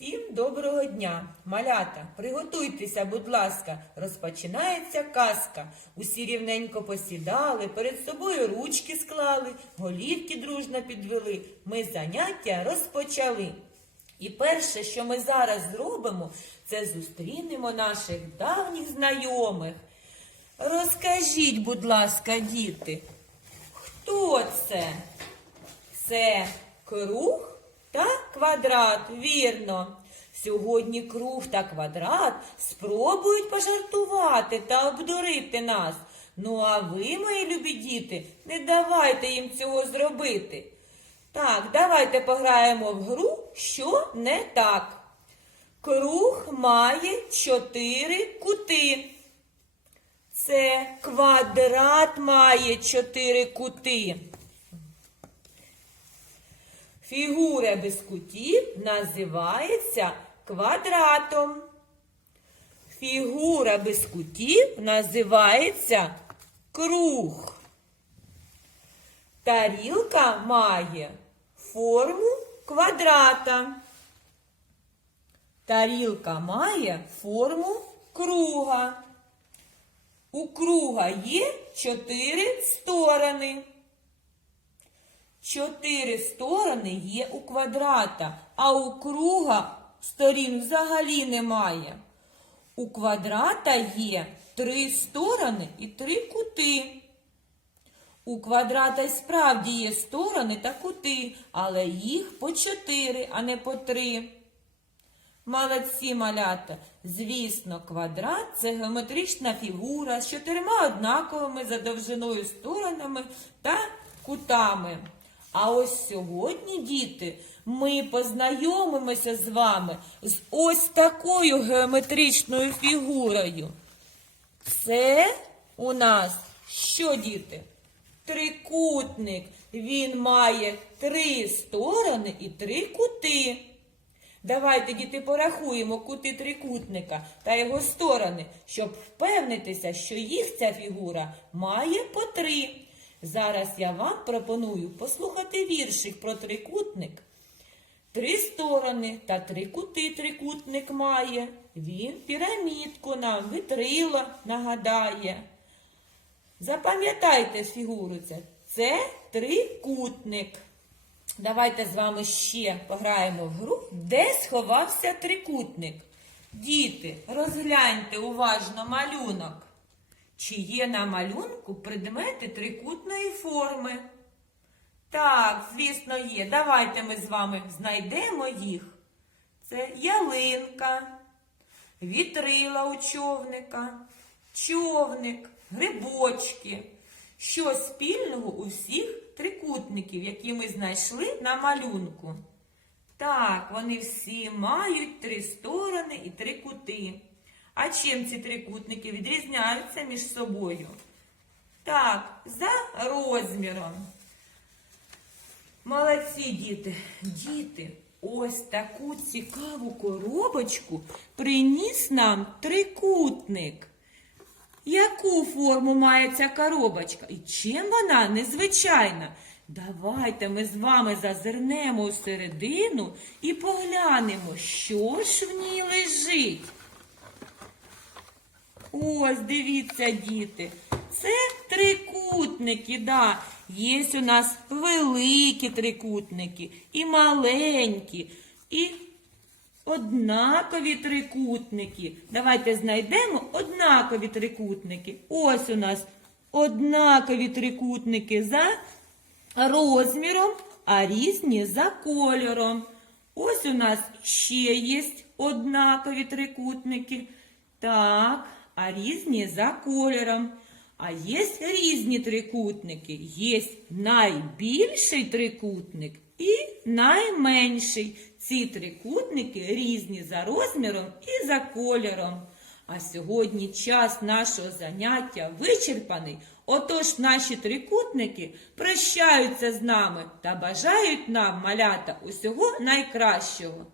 Всім доброго дня, малята! Приготуйтеся, будь ласка, розпочинається казка. Усі рівненько посідали, перед собою ручки склали, голівки дружно підвели. Ми заняття розпочали. І перше, що ми зараз зробимо, це зустрінемо наших давніх знайомих. Розкажіть, будь ласка, діти, хто це? Це круг та квадрат, вірно. Сьогодні круг та квадрат спробують пожартувати та обдурити нас. Ну а ви, мої любі діти, не давайте їм цього зробити. Так, давайте пограємо в гру, що не так. Круг має чотири кути. Це квадрат має чотири кути. Фігура без кутів називається квадратом. Фігура без кутів називається круг. Тарілка має форму квадрата. Тарілка має форму круга. У круга є чотири сторони. Чотири сторони є у квадрата, а у круга сторін взагалі немає. У квадрата є три сторони і три кути. У квадрата й справді є сторони та кути, але їх по чотири, а не по три. Молодці малята. Звісно, квадрат це геометрична фігура з чотирма однаковими за довжиною сторонами та кутами. А ось сьогодні, діти, ми познайомимося з вами з ось такою геометричною фігурою. Це у нас що, діти? Трикутник. Він має три сторони і три кути. Давайте, діти, порахуємо кути трикутника та його сторони, щоб впевнитися, що їх ця фігура має по три. Зараз я вам пропоную послухати віршик про трикутник. Три сторони та три кути трикутник має. Він пірамідку нам витрила нагадає. Запам'ятайте фігуру це. Це трикутник. Давайте з вами ще пограємо в гру, де сховався трикутник. Діти, розгляньте уважно малюнок. Чи є на малюнку предмети трикутної форми? Так, звісно, є. Давайте ми з вами знайдемо їх. Це ялинка, вітрила у човника, човник, грибочки. Що спільного у всіх трикутників, які ми знайшли на малюнку? Так, вони всі мають три сторони і три кути. А чим ці трикутники відрізняються між собою? Так, за розміром. Молодці діти, діти, ось таку цікаву коробочку приніс нам трикутник. Яку форму має ця коробочка? І чим вона незвичайна? Давайте ми з вами зазирнемо у середину і поглянемо, що ж в ній лежить. Ось, дивіться, діти. Це трикутники, да. Є у нас великі трикутники, і маленькі, і однакові трикутники. Давайте знайдемо однакові трикутники. Ось у нас однакові трикутники за розміром, а різні за кольором. Ось у нас ще є однакові трикутники. Так, а різні за кольором. А є різні трикутники. Є найбільший трикутник і найменший. Ці трикутники різні за розміром і за кольором. А сьогодні час нашого заняття вичерпаний. Отож наші трикутники прощаються з нами та бажають нам малята усього найкращого.